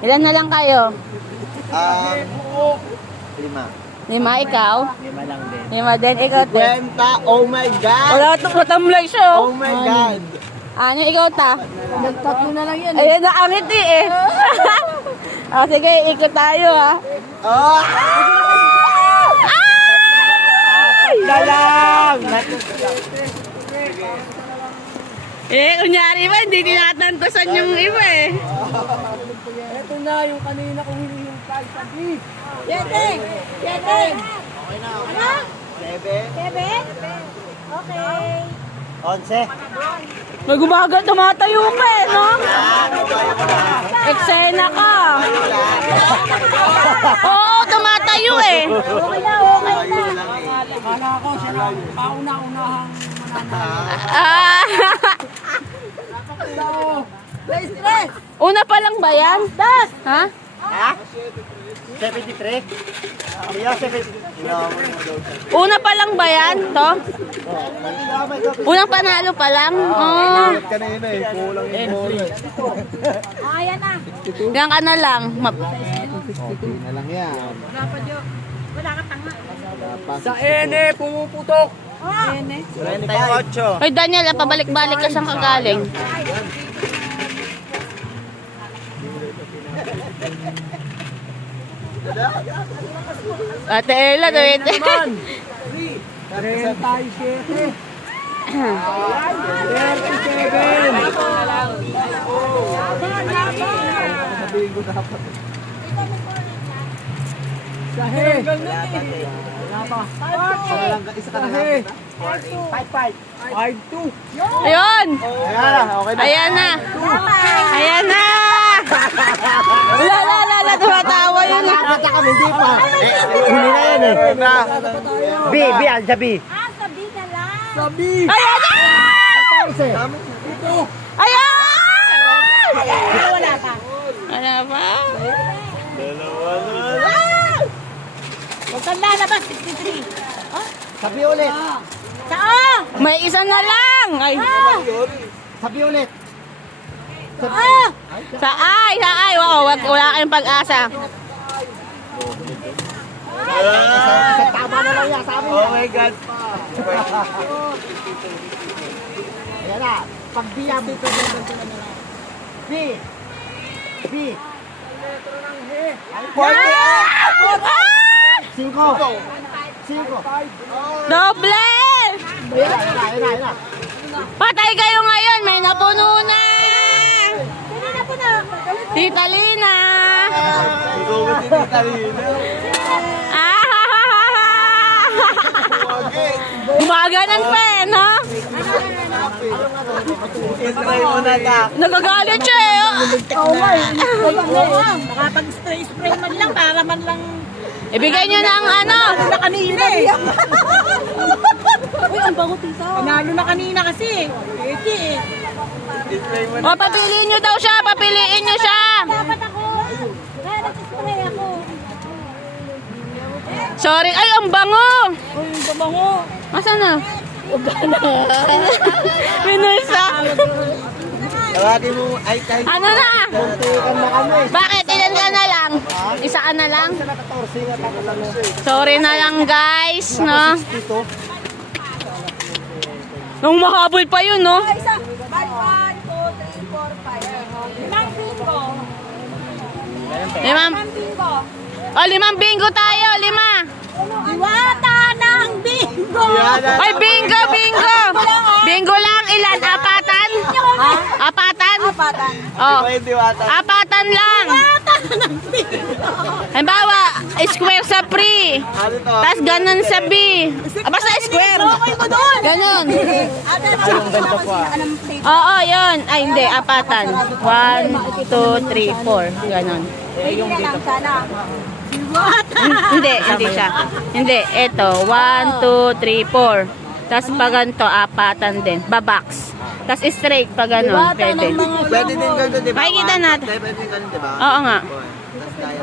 Ilan na lang kayo? 5. 5, ikaw? 5 lang din. 5 din, ikaw te. 20. Oh my God! Wala ito, matamlay siya Oh oh. my God! Ano, ikaw ta? Nagtatlo na lang yan. Ayun, nakangiti eh. O, sige, ikot tayo ah. Oh! Ay! Dalang! Eh, kunyari ba, hindi tinatantosan yung iba eh. Ito na yung kanina kong huli yung tag sa beef. Yeteng! Yeteng! Ano? 7. 7? Okay. 11. Magumaga, tumatayo pa eh, no? Eksena ka. Oo, tumatayo eh. Okay na, okay na. Kala ko sila Pauna-unahang Ah, Let's stress! una pa lang ba yan? Ha? Ha? 73? Yeah, 73. Una pa lang ba yan, to? Unang panalo pa lang? Oo. Kanina eh, kulang yung bola. Ayan na. Yan ka na lang. Okay na lang yan. Wala ka tanga. Sa ene, pumuputok. Ene. 28. Hoy Daniel, pabalik-balik ka saan ka galing? Ate Ella, 37. 20. 37. Sahe. Isa ka na lang. 5-5. 5-2. Ayun! Ayan, okay na. Ayan na! Ayan na! Wala, tumatawa yun. Nakakata kami, hindi pa. Huli na yan eh. B, sa B. Ah, sabi ka lang. Sabi. Ayan na! 14. Ayan! Wala pa. Wala pa? Huwag kang lalabas, 63. Sabi ulit. Saan? May isa na lang! Ay! Sabi ulit. Ah! Sa ay! Wow, wala kayong pag-asa. Sa tama na lang yan, sabi niya. Oh my God. Ayan na. Pag B yan, B. B. 48. 5. 5. Doble! Ayan na. Patay kayo ngayon, may napuno na! Sino na po na? Tita Lina! Ikaw ba si Tita Lina? Ah! Gumaganan pa eh, no? Isray mo na ta. Nagagalit siya eh. Oo nga eh. Nakapag-spray man lang para man lang Ibigay nyo na ang ano. na kanina eh. Uy, ang bango tita. Panalo na kanina kasi. Eki eh. Isray mo na. O, papiliin nyo daw siya. Papiliin nyo siya. Dapat ako. Kaya nag-spray ako. Sorry. Ay, ang bango. Uy, ang bango. Asan na? Pinulsa. Tawagin mo, ay kahit Ano na? muntikan na kami. Bakit? Ilan ka na lang? Isa ka na lang? Sa 14 at ako lang. Sorry na lang guys, no? Dito. Nung mahabol pa yun, no? Isa. 1, 2, 3, 4, 5. Limang bingo. Limang, Limang bingo. oh, 5 bingo tayo, 5. Diwata ng bingo. Ay, bingo, bingo. Bingo lang, ilan? Apatan? Ha? Apatan? Apatan. Oh, May diwata. apatan lang. Diwata ng bingo. Halimbawa, square sa pre. Ano to? Tapos ganun sa B. Ah, basta square. Okay mo doon. Ganun. Ate, magkakita ko siya. Anong plate? Oo, yun. Ay, hindi. Apatan. 1, 2, 3, 4. Ganun. Pwede na lang sana. Diwata. Hindi siya. Hindi. Ito. 1, 2, 3, 4. Tapos pag ganito, apatan din. Babox. Tapos straight pag ganun. Pwede. Pwede din ganito, di ba? Makikita natin. Pwede din ganito, di ba? Oo nga. Tapos tayo.